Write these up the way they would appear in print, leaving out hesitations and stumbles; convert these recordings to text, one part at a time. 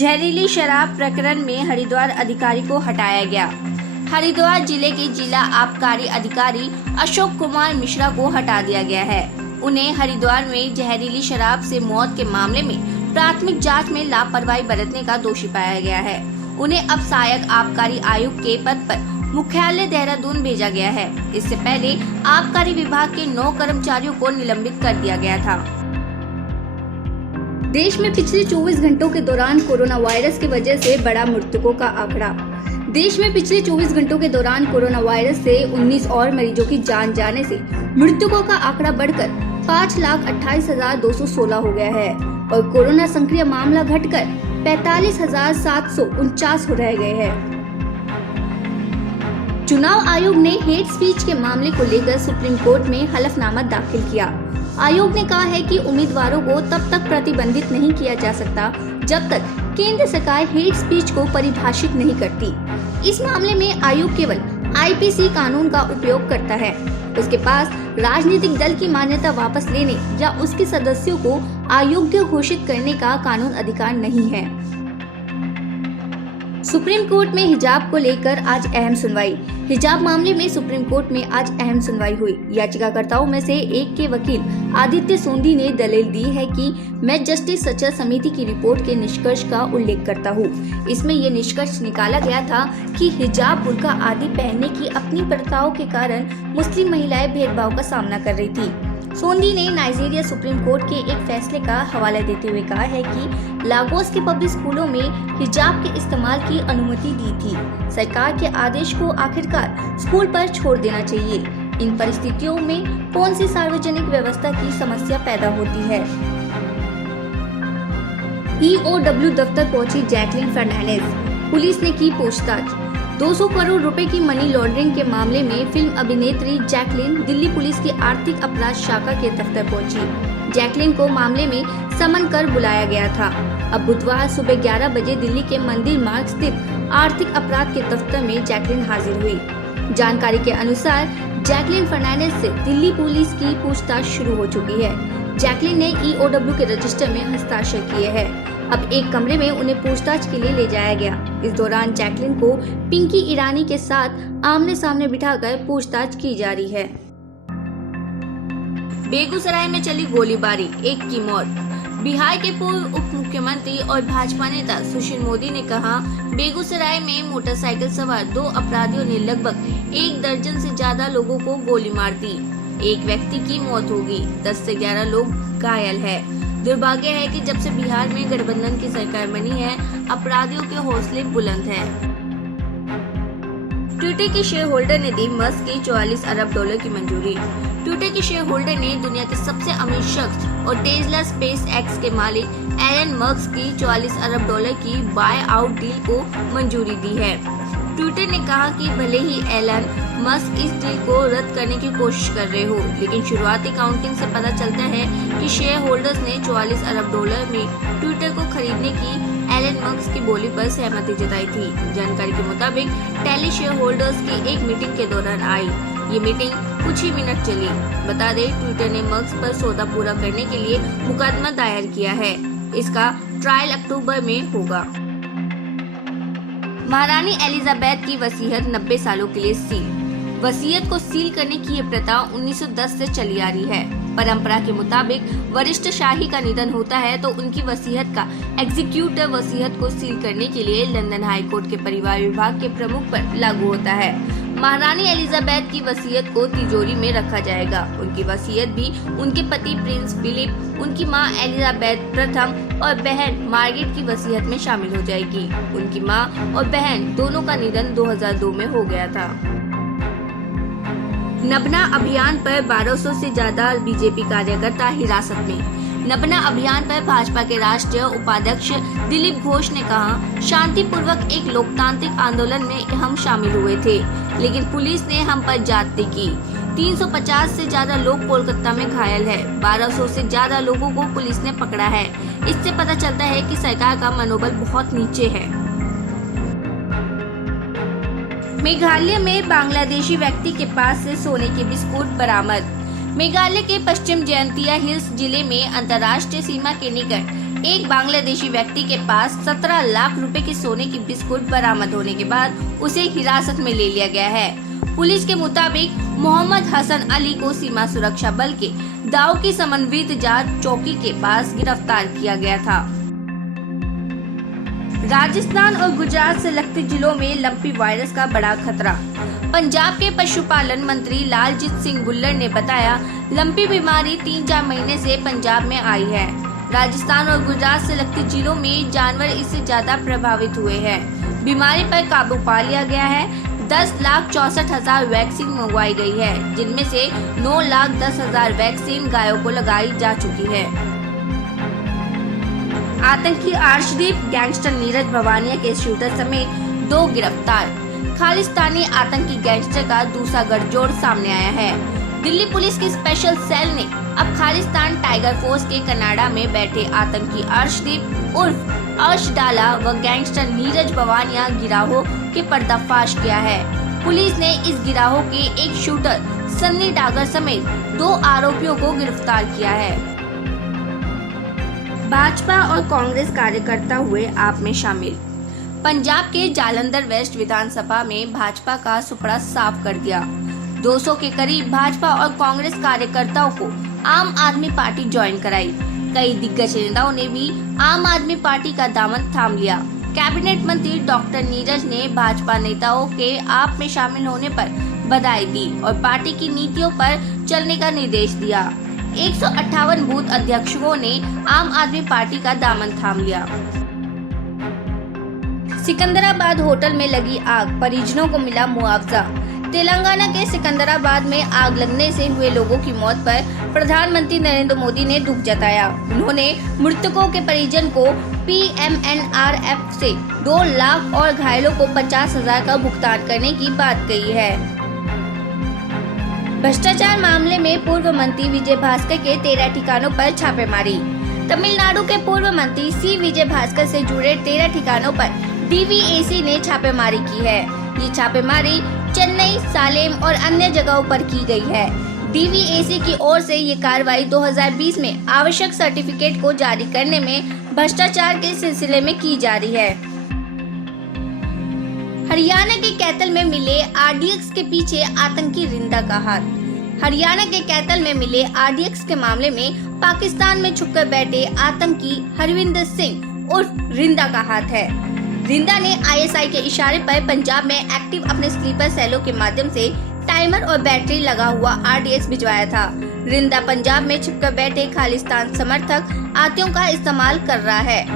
जहरीली शराब प्रकरण में हरिद्वार अधिकारी को हटाया गया। हरिद्वार जिले के जिला आबकारी अधिकारी अशोक कुमार मिश्रा को हटा दिया गया है। उन्हें हरिद्वार में जहरीली शराब से मौत के मामले में प्राथमिक जांच में लापरवाही बरतने का दोषी पाया गया है। उन्हें अब सहायक आबकारी आयुक्त के पद पर मुख्यालय देहरादून भेजा गया है। इससे पहले आबकारी विभाग के 9 कर्मचारियों को निलंबित कर दिया गया था। देश में पिछले 24 घंटों के दौरान कोरोना वायरस की वजह से बढ़ा मृतकों का आंकड़ा। देश में पिछले 24 घंटों के दौरान कोरोना वायरस से 19 और मरीजों की जान जाने से मृतकों का आंकड़ा बढ़कर 5,28,216 हो गया है और कोरोना सक्रिय मामला घटकर 45,749 हो रह गए हैं। चुनाव आयोग ने हेट स्पीच के मामले को लेकर सुप्रीम कोर्ट में हलफनामा दाखिल किया। आयोग ने कहा है कि उम्मीदवारों को तब तक प्रतिबंधित नहीं किया जा सकता जब तक केंद्र सरकार हेट स्पीच को परिभाषित नहीं करती। इस मामले में आयोग केवल आईपीसी कानून का उपयोग करता है। उसके पास राजनीतिक दल की मान्यता वापस लेने या उसके सदस्यों को अयोग्य घोषित करने का कानून अधिकार नहीं है। सुप्रीम कोर्ट में हिजाब को लेकर आज अहम सुनवाई। हिजाब मामले में सुप्रीम कोर्ट में आज अहम सुनवाई हुई। याचिकाकर्ताओं में से एक के वकील आदित्य सोंधी ने दलील दी है कि मैं जस्टिस सचर समिति की रिपोर्ट के निष्कर्ष का उल्लेख करता हूँ। इसमें ये निष्कर्ष निकाला गया था कि हिजाब, बुर्का आदि पहनने की अपनी प्रथाओं के कारण मुस्लिम महिलाएं भेदभाव का सामना कर रही थी। सोंधी ने नाइजीरिया सुप्रीम कोर्ट के एक फैसले का हवाला देते हुए कहा है कि लागोस के पब्लिक स्कूलों में हिजाब के इस्तेमाल की अनुमति दी थी। सरकार के आदेश को आखिरकार स्कूल पर छोड़ देना चाहिए। इन परिस्थितियों में कौन सी सार्वजनिक व्यवस्था की समस्या पैदा होती है। EOW दफ्तर पहुंची जैकलिन फर्नांडिस, पुलिस ने की पूछताछ। 200 करोड़ रुपए की मनी लॉन्ड्रिंग के मामले में फिल्म अभिनेत्री जैकलिन दिल्ली पुलिस की आर्थिक अपराध शाखा के दफ्तर पहुंची। जैकलिन को मामले में समन कर बुलाया गया था। अब बुधवार सुबह 11 बजे दिल्ली के मंदिर मार्ग स्थित आर्थिक अपराध के दफ्तर में जैकलिन हाजिर हुई। जानकारी के अनुसार जैकलिन फर्नांडिस से दिल्ली पुलिस की पूछताछ शुरू हो चुकी है। जैकलिन ने EOW के रजिस्टर में हस्ताक्षर किए हैं। अब एक कमरे में उन्हें पूछताछ के लिए ले जाया गया। इस दौरान जैकलिन को पिंकी ईरानी के साथ आमने सामने बिठाकर पूछताछ की जा रही है। बेगूसराय में चली गोलीबारी, एक की मौत। बिहार के पूर्व उप मुख्यमंत्री और भाजपा नेता सुशील मोदी ने कहा, बेगूसराय में मोटरसाइकिल सवार 2 अपराधियों ने लगभग 1 दर्जन से ज्यादा लोगों को गोली मार दी। एक व्यक्ति की मौत होगी, 10 से 11 लोग घायल है। दुर्भाग्य है कि जब से बिहार में गठबंधन की सरकार बनी है, अपराधियों के हौसले बुलंद हैं। ट्विटर के शेयर होल्डर ने दी मस्क की $44 अरब की मंजूरी। ट्विटर के शेयर होल्डर ने दुनिया के सबसे अमीर शख्स और टेस्ला स्पेस एक्स के मालिक एलन मस्क की $44 अरब की बाय आउट डील को मंजूरी दी है। ट्विटर ने कहा कि भले ही एलन मस्क इस डील को रद्द करने की कोशिश कर रहे हो, लेकिन शुरुआती काउंटिंग से पता चलता है कि शेयर होल्डर्स ने $44 अरब में ट्विटर को खरीदने की एलन मस्क की बोली पर सहमति जताई थी। जानकारी के मुताबिक टेली शेयर होल्डर्स की एक मीटिंग के दौरान आई। ये मीटिंग कुछ ही मिनट चली। बता दें, ट्विटर ने मस्क पर सौदा पूरा करने के लिए मुकदमा दायर किया है। इसका ट्रायल अक्टूबर में होगा। महारानी एलिजाबेथ की वसीयत 90 सालों के लिए सील। वसीयत को सील करने की ये प्रथा 1910 से चली आ रही है। परंपरा के मुताबिक वरिष्ठ शाही का निधन होता है तो उनकी वसीयत का एग्जीक्यूटर वसीयत को सील करने के लिए लंदन हाई कोर्ट के परिवार विभाग के प्रमुख पर लागू होता है। महारानी एलिजाबेथ की वसीयत को तिजोरी में रखा जाएगा। उनकी वसीयत भी उनके पति प्रिंस फिलिप, उनकी मां एलिजाबेथ प्रथम और बहन मार्गरेट की वसीयत में शामिल हो जाएगी। उनकी मां और बहन दोनों का निधन 2002 में हो गया था। नबना अभियान पर 1200 से ज्यादा बीजेपी कार्यकर्ता हिरासत में। नबना अभियान पर भाजपा के राष्ट्रीय उपाध्यक्ष दिलीप घोष ने कहा, शांतिपूर्वक एक लोकतांत्रिक आंदोलन में हम शामिल हुए थे, लेकिन पुलिस ने हम पर ज्यादती की। 350 से ज्यादा लोग कोलकाता में घायल है। 1200 से ज्यादा लोगों को पुलिस ने पकड़ा है। इससे पता चलता है कि सरकार का मनोबल बहुत नीचे है। मेघालय में बांग्लादेशी व्यक्ति के पास से सोने के बिस्कुट बरामद। मेघालय के पश्चिम जयंतिया हिल्स जिले में अंतर्राष्ट्रीय सीमा के निकट एक बांग्लादेशी व्यक्ति के पास 17 लाख रुपए के सोने की बिस्कुट बरामद होने के बाद उसे हिरासत में ले लिया गया है। पुलिस के मुताबिक मोहम्मद हसन अली को सीमा सुरक्षा बल के दाव की समन्वित जांच चौकी के पास गिरफ्तार किया गया था। राजस्थान और गुजरात से लगते जिलों में लंपी वायरस का बड़ा खतरा। पंजाब के पशुपालन मंत्री लालजीत सिंह भुल्लर ने बताया, लंपी बीमारी 3-4 महीने से पंजाब में आई है। राजस्थान और गुजरात से लगते जिलों में जानवर इससे ज्यादा प्रभावित हुए हैं। बीमारी पर काबू पा लिया गया है। 10,64,000 वैक्सीन मंगवाई गई है, जिनमें से 9,10,000 वैक्सीन गायों को लगाई जा चुकी है। आतंकी अर्शदीप, गैंगस्टर नीरज भवानिया के शूटर समेत 2 गिरफ्तार। खालिस्तानी आतंकी गैंगस्टर का दूसरा गठजोड़ सामने आया है। दिल्ली पुलिस की स्पेशल सेल ने अब खालिस्तान टाइगर फोर्स के कनाडा में बैठे आतंकी अर्शदीप उर्फ अर्श डाला व गैंगस्टर नीरज भवानिया गिरोह के पर्दाफाश किया है। पुलिस ने इस गिरोह के एक शूटर सन्नी डागर समेत 2 आरोपियों को गिरफ्तार किया है। भाजपा और कांग्रेस कार्यकर्ता हुए आप में शामिल। पंजाब के जालंधर वेस्ट विधानसभा में भाजपा का सुपड़ा साफ कर दिया। 200 के करीब भाजपा और कांग्रेस कार्यकर्ताओं को आम आदमी पार्टी ज्वाइन कराई। कई दिग्गज नेताओं ने भी आम आदमी पार्टी का दामन थाम लिया। कैबिनेट मंत्री डॉक्टर नीरज ने भाजपा नेताओं के आप में शामिल होने पर बधाई दी और पार्टी की नीतियों पर चलने का निर्देश दिया। 158 बूथ अध्यक्षों ने आम आदमी पार्टी का दामन थाम लिया। सिकंदराबाद होटल में लगी आग, परिजनों को मिला मुआवजा। तेलंगाना के सिकंदराबाद में आग लगने से हुए लोगों की मौत पर प्रधानमंत्री नरेंद्र मोदी ने दुख जताया। उन्होंने मृतकों के परिजन को PMNRF से 2 लाख और घायलों को 50,000 का भुगतान करने की बात कही है। भ्रष्टाचार मामले में पूर्व मंत्री विजय भास्कर के 13 ठिकानों पर छापेमारी। तमिलनाडु के पूर्व मंत्री C विजय भास्कर से जुड़े 13 ठिकानों पर DVAC ने छापेमारी की है। ये छापेमारी चेन्नई, सालेम और अन्य जगहों पर की गई है। DVAC की ओर से ये कार्रवाई 2020 में आवश्यक सर्टिफिकेट को जारी करने में भ्रष्टाचार के सिलसिले में की जा रही है। हरियाणा के कैथल में मिले RDX के पीछे आतंकी रिंदा का हाथ। हरियाणा के कैथल में मिले RDX के मामले में पाकिस्तान में छुपकर बैठे आतंकी हरविंदर सिंह उर्फ रिंदा का हाथ है। रिंदा ने ISI के इशारे पर पंजाब में एक्टिव अपने स्लीपर सेलों के माध्यम से टाइमर और बैटरी लगा हुआ RDX भिजवाया था। रिंदा पंजाब में छिपकर बैठे खालिस्तान समर्थक आतंकियों का इस्तेमाल कर रहा है।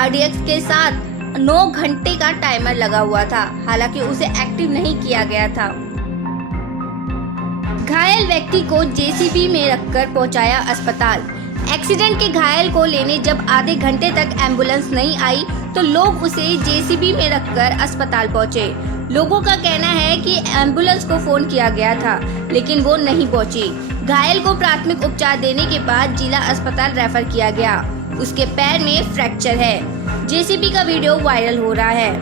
RDX के साथ 9 घंटे का टाइमर लगा हुआ था, हालांकि उसे एक्टिव नहीं किया गया था। घायल व्यक्ति को JCB में रखकर पहुंचाया अस्पताल। एक्सीडेंट के घायल को लेने जब आधे घंटे तक एम्बुलेंस नहीं आई तो लोग उसे JCB में रखकर अस्पताल पहुंचे। लोगों का कहना है कि एम्बुलेंस को फोन किया गया था, लेकिन वो नहीं पहुंची। घायल को प्राथमिक उपचार देने के बाद जिला अस्पताल रेफर किया गया। उसके पैर में फ्रैक्चर है। JCB का वीडियो वायरल हो रहा है।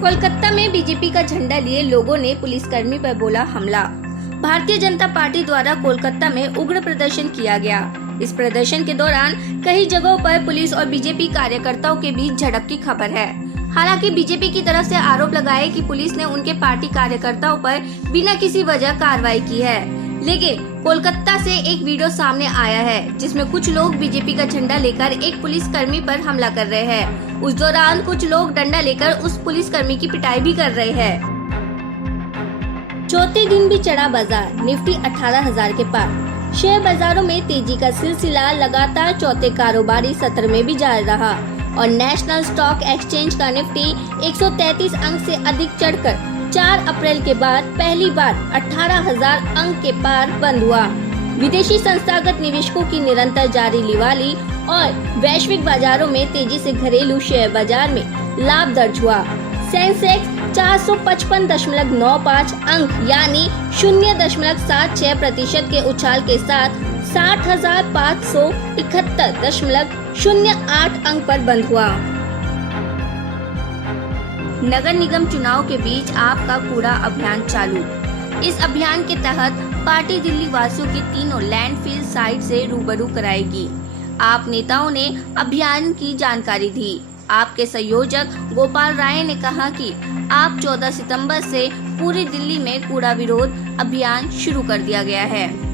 कोलकाता में बीजेपी का झंडा लिए लोगों ने पुलिसकर्मी पर बोला हमला। भारतीय जनता पार्टी द्वारा कोलकाता में उग्र प्रदर्शन किया गया। इस प्रदर्शन के दौरान कई जगहों पर पुलिस और बीजेपी कार्यकर्ताओं के बीच झड़प की खबर है। हालांकि बीजेपी की तरफ से आरोप लगाए कि पुलिस ने उनके पार्टी कार्यकर्ताओं पर बिना किसी वजह कार्रवाई की है, लेकिन कोलकाता से एक वीडियो सामने आया है जिसमें कुछ लोग बीजेपी का झंडा लेकर एक पुलिसकर्मी पर हमला कर रहे हैं। उस दौरान कुछ लोग डंडा लेकर उस पुलिसकर्मी की पिटाई भी कर रहे हैं। चौथे दिन भी चढ़ा बाजार, निफ्टी 18,000 के पार। शेयर बाजारों में तेजी का सिलसिला लगातार चौथे कारोबारी सत्र में भी जारी रहा और नेशनल स्टॉक एक्सचेंज का निफ्टी 133 अंक से अधिक चढ़कर 4 अप्रैल के बाद पहली बार 18,000 अंक के पार बंद हुआ। विदेशी संस्थागत निवेशकों की निरंतर जारी लिवाली और वैश्विक बाजारों में तेजी से घरेलू शेयर बाजार में लाभ दर्ज हुआ। सेंसेक्स 455.95 अंक यानी 0.76% के उछाल के साथ 60,571.08 अंक पर बंद हुआ। नगर निगम चुनाव के बीच आपका कूड़ा अभियान चालू। इस अभियान के तहत पार्टी दिल्ली वासियों की तीनों लैंडफिल साइट से रूबरू कराएगी। आप नेताओं ने अभियान की जानकारी दी। आप के संयोजक गोपाल राय ने कहा कि आप 14 सितंबर से पूरी दिल्ली में कूड़ा विरोध अभियान शुरू कर दिया गया है।